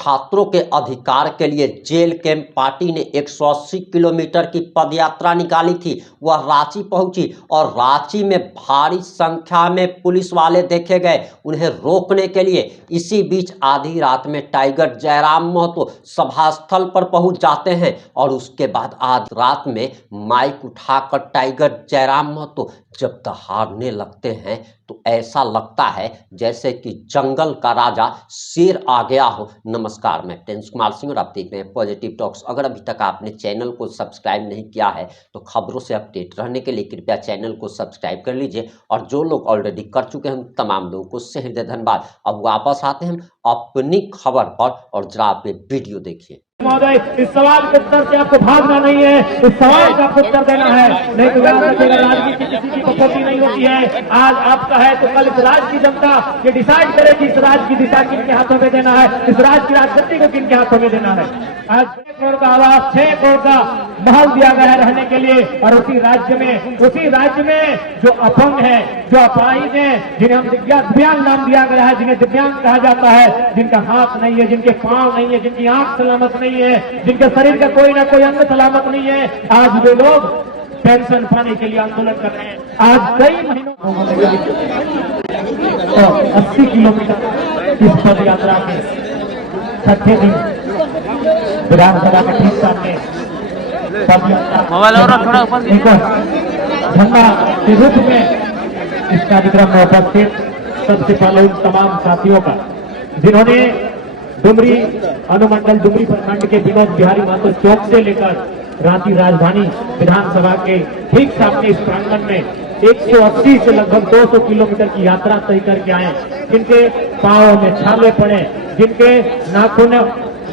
छात्रों के अधिकार के लिए जेल कैंप पार्टी ने 180 किलोमीटर की पदयात्रा निकाली थी। वह रांची पहुंची और रांची में भारी संख्या में पुलिस वाले देखे गए उन्हें रोकने के लिए। इसी बीच आधी रात में टाइगर जयराम महतो सभा स्थल पर पहुंच जाते हैं और उसके बाद आधी रात में माइक उठाकर टाइगर जयराम महतो जब दहाड़ने लगते हैं तो ऐसा लगता है जैसे कि जंगल का राजा शेर आ गया हो। नमस्कार, मैं प्रिंस कुमार सिंह और आप देख रहे हैं पॉजिटिव टॉक्स। अगर अभी तक आपने चैनल को सब्सक्राइब नहीं किया है तो खबरों से अपडेट रहने के लिए कृपया चैनल को सब्सक्राइब कर लीजिए और जो लोग ऑलरेडी कर चुके हैं तमाम लोगों को उससे हृदय धन्यवाद। अब वापस आते हैं अपनी खबर पर और जरा आप वीडियो देखिए। महोदय, इस सवाल के उत्तर से आपको भागना नहीं है, इस सवाल का आपको उत्तर देना है, नहीं तो याद रखिएगा राजनीति किसी की कटौती नहीं होती है। आज आपका है तो कल इस राज्य की जनता ये डिसाइड करेगी इस राज्य की दिशा किनके हाथों में देना है, इस राज्य की राजनीति को किनके हाथों में देना है। आज 6 करोड़ का आवास, 6 करोड़ का महल दिया गया है रहने के लिए और उसी राज्य में जो अपंग है, जो अपाहिज है, जिन्हें हम दिव्यांग नाम दिया गया है, जिन्हें दिव्यांग कहा जाता है, जिनका हाथ नहीं है, जिनके पांव नहीं है, जिनकी आंख सलामत नहीं है, जिनके शरीर का कोई ना कोई अंग सलामत नहीं है, आज वे लोग पेंशन पाने के लिए आंदोलन कर रहे हैं। आज कई महीनों 80 किलोमीटर इस पद यात्रा के छठे दिन विधानसभा के ठीक सामने झंडा के रूप में इस कार्यक्रम में उपस्थित सबसे पहले उन तमाम साथियों का जिन्होंने डुमरी अनुमंडल डुमरी प्रखंड के विनोद बिहारी महतो चौक से लेकर रांची राजधानी विधानसभा के ठीक सामने इस प्रांगण में 180 से लगभग 200 किलोमीटर की यात्रा तय करके आए, जिनके पांवों में छाले पड़े, जिनके नाखून,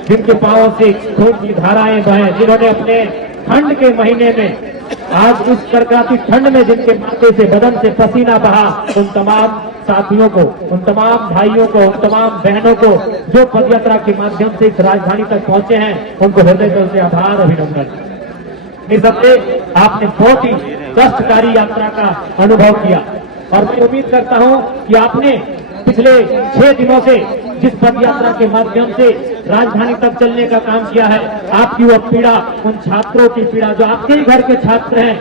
जिनके पांवों से खून की धाराएं बहे, जिन्होंने अपने ठंड के महीने में आज इस करकाती ठंड में जिनके माथे से बदन से पसीना बहा, उन तमाम साथियों को, उन तमाम भाइयों को, उन तमाम बहनों को जो पदयात्रा के माध्यम से इस राजधानी तक पहुंचे हैं, उनको हृदय दिल से आभार, अभिनंदन। निसंदेह आपने बहुत ही कष्टकारी यात्रा का अनुभव किया और मैं उम्मीद करता हूं कि आपने पिछले 6 दिनों से जिस पद यात्रा के माध्यम से राजधानी तक चलने का काम किया है, आपकी वो पीड़ा, उन छात्रों की पीड़ा जो आपके ही घर के छात्र हैं,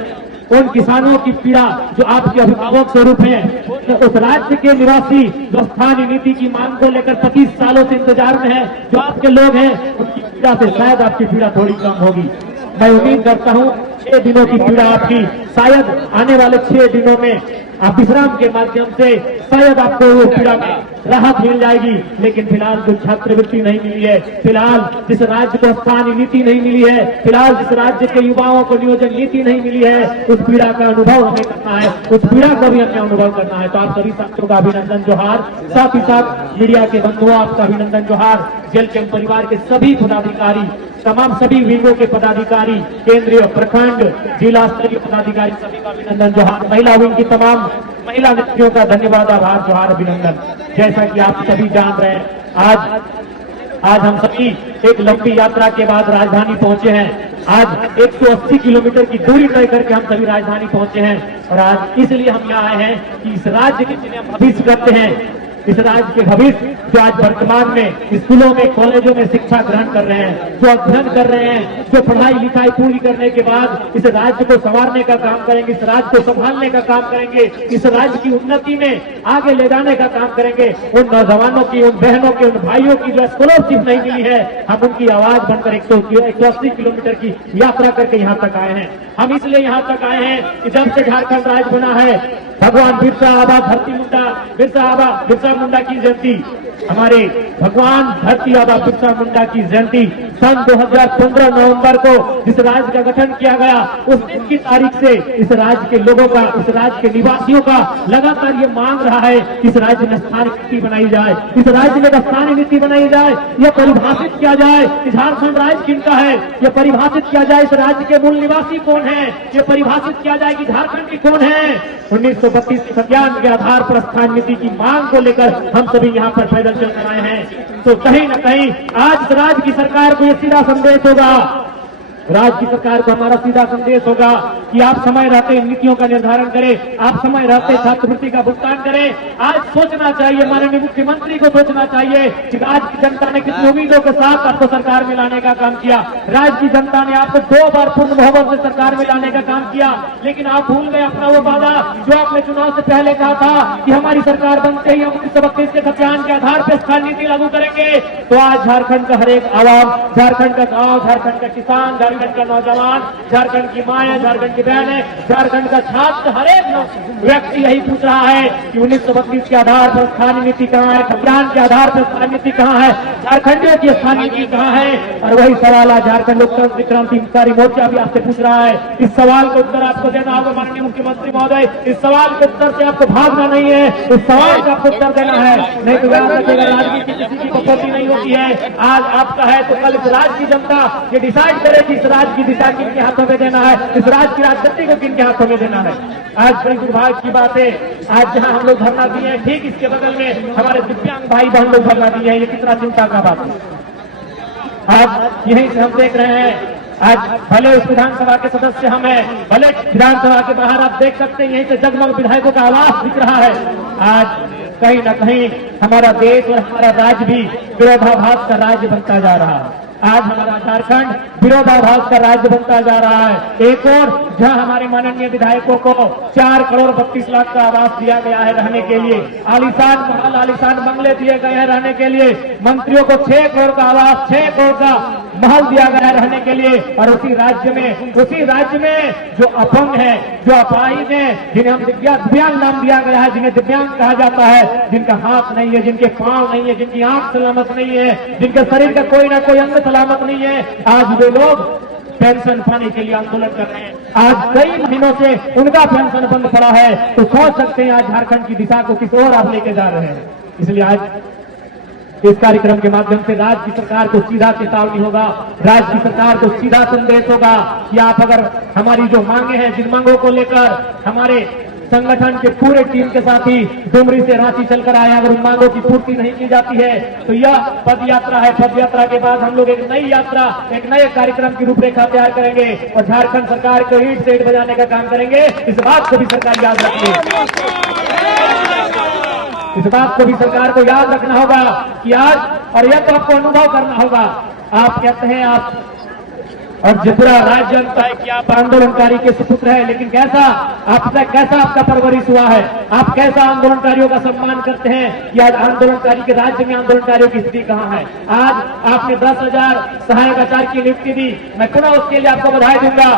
उन किसानों की पीड़ा जो आपके अभिभावक स्वरूप हैं, तो उस राज्य के निवासी जो स्थानीय नीति की मांग को लेकर 25 सालों से इंतजार में है, जो आपके लोग हैं, उनकी पीड़ा से शायद आपकी पीड़ा थोड़ी कम होगी। मैं उम्मीद करता हूं 6 दिनों की पीड़ा आपकी शायद आने वाले 6 दिनों में आप विश्राम के माध्यम से शायद आपको वो पीड़ा में राहत मिल जाएगी। लेकिन फिलहाल जो छात्रवृत्ति नहीं मिली है, फिलहाल जिस राज्य को स्थानीय नीति नहीं मिली है, फिलहाल जिस राज्य के युवाओं को नियोजन नीति नहीं मिली है, उस पीड़ा का अनुभव हमें करना है, उस पीड़ा को भी हमें अनुभव करना है। तो आप सभी साथियों का अभिनंदन जोहार, साथ ही साथ मीडिया के बंधुओं आपका अभिनंदन जोहार, जेल कैंप परिवार के सभी पदाधिकारी, तमाम सभी विंगों के पदाधिकारी, केंद्रीय, प्रखंड, जिला स्तरीय पदाधिकारी सभी का अभिनंदन जोहार, महिला विंग की तमाम महिला नेत्रियों का धन्यवाद, आभार, जोहार, अभिनंदन। जैसा कि आप सभी जान रहे हैं, आज हम सभी एक लंबी यात्रा के बाद राजधानी पहुंचे हैं। आज 180 किलोमीटर की दूरी तय करके हम सभी राजधानी पहुंचे हैं और आज इसलिए हम यहाँ आए हैं कि इस राज्य के जिन्हें हम भविष्य करते हैं, इस राज्य के भविष्य जो आज वर्तमान में स्कूलों में, कॉलेजों में शिक्षा ग्रहण कर रहे हैं, जो अध्ययन कर रहे हैं, जो पढ़ाई लिखाई पूरी करने के बाद इस राज्य को संवारने का काम करेंगे, इस राज्य को संभालने का काम करेंगे, इस राज्य की उन्नति में आगे ले जाने का काम करेंगे, उन नौजवानों की, उन बहनों की, उन भाइयों की जो स्कॉलरशिप नहीं मिली है, हम उनकी आवाज बनकर 180 किलोमीटर की यात्रा करके यहाँ तक आए हैं। हम इसलिए यहाँ तक आए हैं कि जब से झारखंड राज्य बना है, भगवान बिरसा आबा, धरती मुंडा, बिरसा मुंडा की जयंती, हमारे भगवान धरती आबा बिरसा मुंडा की जयंती सन 2015 नवंबर को जिस राज्य का गठन किया गया, उस दिन की तारीख से इस राज्य के लोगों का, इस राज्य के निवासियों का लगातार ये मांग रहा है कि इस राज्य में स्थानीय नीति बनाई जाए, इस राज्य में स्थानीय नीति बनाई जाए, यह परिभाषित किया जाए कि झारखंड राज्य किनका है, यह परिभाषित किया जाए इस राज्य के मूल निवासी कौन है, यह परिभाषित किया जाए कि झारखंड की कौन है। 1932 के संविधान के आधार पर स्थानीय नीति की मांग को लेकर हम सभी यहाँ पर पैदल चल कर आए हैं। तो कहीं न कहीं आज इस राज्य की सरकार को यह सीधा संदेश होगा राज्य की सरकार को हमारा सीधा संदेश होगा कि आप समय रहते नीतियों का निर्धारण करें, आप समय रहते छात्रवृत्ति का भुगतान करें। आज सोचना चाहिए, माननीय मुख्यमंत्री को सोचना चाहिए कि राज्य की जनता ने कितनी उम्मीदों के साथ आपको सरकार में लाने का काम किया। राज्य की जनता ने आपको 2 बार पूर्ण बहुमत से सरकार में लाने का काम किया, लेकिन आप भूल गए अपना वो वादा जो आपने चुनाव से पहले कहा था कि हमारी सरकार बनते ही हम 1932 के खतियान के आधार पर स्थान नीति लागू करेंगे। तो आज झारखंड का हर एक आवाम, झारखंड का गांव, झारखंड का किसान, झारखंड का नौजवान, झारखंड की माएं, झारखंड की बहनें, झारखंड का छात्र, हर एक व्यक्ति यही पूछ रहा है कि 1932 के आधार पर स्थानीय नीति कहाँ है, खतियान के आधार पर स्थानीय नीति कहाँ है, झारखंडियों की स्थानीय नीति कहाँ है। और वही सवाल आज झारखंड लोकतांत्रिक क्रांतिकारी मोर्चा भी आपसे पूछ रहा है। इस सवाल का उत्तर आपको देना होगा माननीय मुख्यमंत्री महोदय। इस सवाल के उत्तर से आपको भागना नहीं है, इस सवाल का आपको उत्तर देना है। नहीं तो याद रखिएगा, राजनीति किसी की कटौती नहीं होती है। आज आपका है तो कल इस राज्य की जनता ये डिसाइड करेगी इस राज्य की दिशा किनके हाथों में देना है, इस राज्य की राजनीति को किनके हाथों में देना है। आज बड़ी दुर्भाग्य की बात है, आज जहां हम लोग धरना दिए हैं ठीक इसके बगल में हमारे दिव्यांग भाई बहन लोग धरना दिए हैं। ये कितना चिंता का बात है। आज यहीं से हम देख रहे हैं, आज भले उस विधानसभा के सदस्य हम हैं, भले विधानसभा के बाहर आप देख सकते हैं यहीं से जगमग विधायकों का आवाज दिख रहा है। आज कहीं न कहीं हमारा देश और हमारा राज्य भी विरोधाभास का राज्य बनता जा रहा है। आज हमारा झारखंड विरोधाभास का राज्य बनता जा रहा है। एक और जहां हमारे माननीय विधायकों को 4 करोड़ 32 लाख का आवास दिया गया है रहने के लिए, आलीशान महल, आलीशान बंगले दिए गए हैं रहने के लिए, मंत्रियों को 6 करोड़ का आवास, 6 करोड़ का महल दिया गया रहने के लिए। और उसी राज्य में जो अपंग है, जो अपाहिज है, जिन्हें हम दिव्यांग नाम दिया गया है, जिन्हें दिव्यांग कहा जाता है, जिनका हाथ नहीं है, जिनके पांव नहीं है, जिनकी आंख सलामत नहीं है, जिनके शरीर का कोई ना कोई अंग सलामत नहीं है, आज वे लोग पेंशन पाने के लिए आंदोलन कर रहे हैं। आज कई महीनों से उनका पेंशन बंद पड़ा है। तो सोच सकते हैं आज झारखंड की दिशा को किस ओर आप लेके जा रहे हैं। इसलिए आज इस कार्यक्रम के माध्यम से राज्य की सरकार को सीधा चेतावनी होगा, राज्य की सरकार को सीधा संदेश होगा कि आप अगर हमारी जो मांगे हैं, जिन मांगों को लेकर हमारे संगठन के पूरे टीम के साथी डुमरी से रांची चलकर आए, अगर उन मांगों की पूर्ति नहीं की जाती है तो यह पद यात्रा है। पद यात्रा के बाद हम लोग एक नई यात्रा, एक नए कार्यक्रम की रूपरेखा तैयार करेंगे और झारखंड सरकार को ईंट से ईंट बजाने का काम करेंगे। इस बात को भी सरकार याद रखिए, इस बात को भी सरकार को याद रखना होगा कि आज, और यह तो आपको अनुभव करना होगा। आप कहते हैं आप और पूरा राज्य जानता है कि आप आंदोलनकारी के सुपुत्र हैं, लेकिन कैसा आपका परवरिश हुआ है, आप कैसा आंदोलनकारियों का सम्मान करते हैं कि आज आंदोलनकारी के राज्य में आंदोलनकारियों की स्थिति कहां है। आज आपने 10,000 सहायक आचार्य की नियुक्ति दी, मैं पुनः उसके लिए आपको बधाई दूंगा।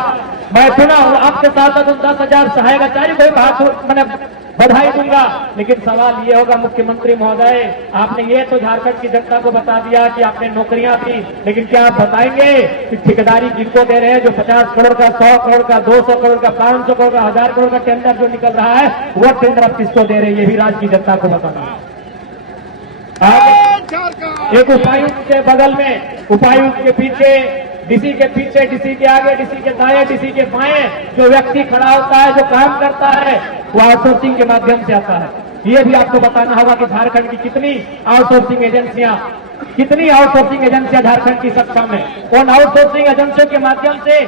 मैं पुनः आपके साथ 10,000 सहायक आचार्य को बधाई दूंगा। लेकिन सवाल ये होगा मुख्यमंत्री महोदय, आपने ये तो झारखंड की जनता को बता दिया कि आपने नौकरियां दी, लेकिन क्या आप बताएंगे कि ठेकेदारी किनको दे रहे हैं? जो 50 करोड़ का, 100 करोड़ का, 200 करोड़ का, 500 करोड़ का, 1000 करोड़ का टेंडर जो निकल रहा है, वो टेंडर आप किसको दे रहे हैं? ये भी राज्य की जनता को बताना। एक उपायुक्त के बगल में, उपायुक्त के पीछे, डीसी के पीछे, डीसी के आगे, डीसी के दाएं, डीसी के बाएं जो व्यक्ति खड़ा होता है, जो काम करता है, वो आउटसोर्सिंग के माध्यम से आता है। ये भी आपको बताना होगा कि झारखंड की कितनी आउटसोर्सिंग एजेंसियां झारखंड की सक्षम है। उन आउटसोर्सिंग एजेंसियों के माध्यम से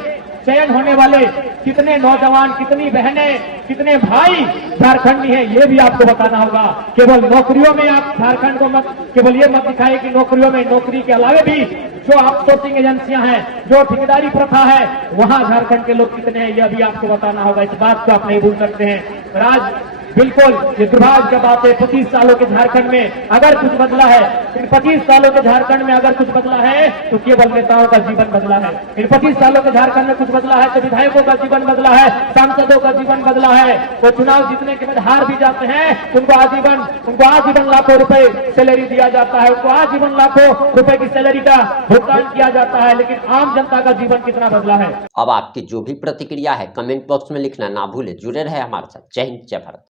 चयन होने वाले कितने नौजवान, कितनी बहनें, कितने भाई झारखंडी हैं, ये भी आपको बताना होगा। केवल नौकरियों में आप झारखंड को केवल ये मत दिखाए कि नौकरियों में, नौकरी के अलावा भी जो आउटसोर्सिंग एजेंसियां हैं, जो ठेकेदारी प्रथा है, वहां झारखंड के लोग कितने हैं, यह भी आपको बताना होगा। इस बात को आप नहीं भूल सकते हैं। आज बिल्कुल ये दुर्भाग्य की बात है, 25 सालों के झारखंड में अगर कुछ बदला है, इन 25 सालों के झारखंड में अगर कुछ बदला है तो केवल नेताओं का जीवन बदला है। इन 25 सालों के झारखंड में कुछ बदला है तो विधायकों का जीवन बदला है, सांसदों का जीवन बदला है। वो चुनाव जीतने के बाद हार भी जाते हैं, उनको आजीवन लाखों रुपए सैलरी दिया जाता है, उनको आजीवन लाखों रुपए की सैलरी का भुगतान किया जाता है, लेकिन आम जनता का जीवन कितना बदला है। अब आपकी जो भी प्रतिक्रिया है कमेंट बॉक्स में लिखना ना भूले। जुड़े रहे हमारे साथ। जय हिंद, जय भारत।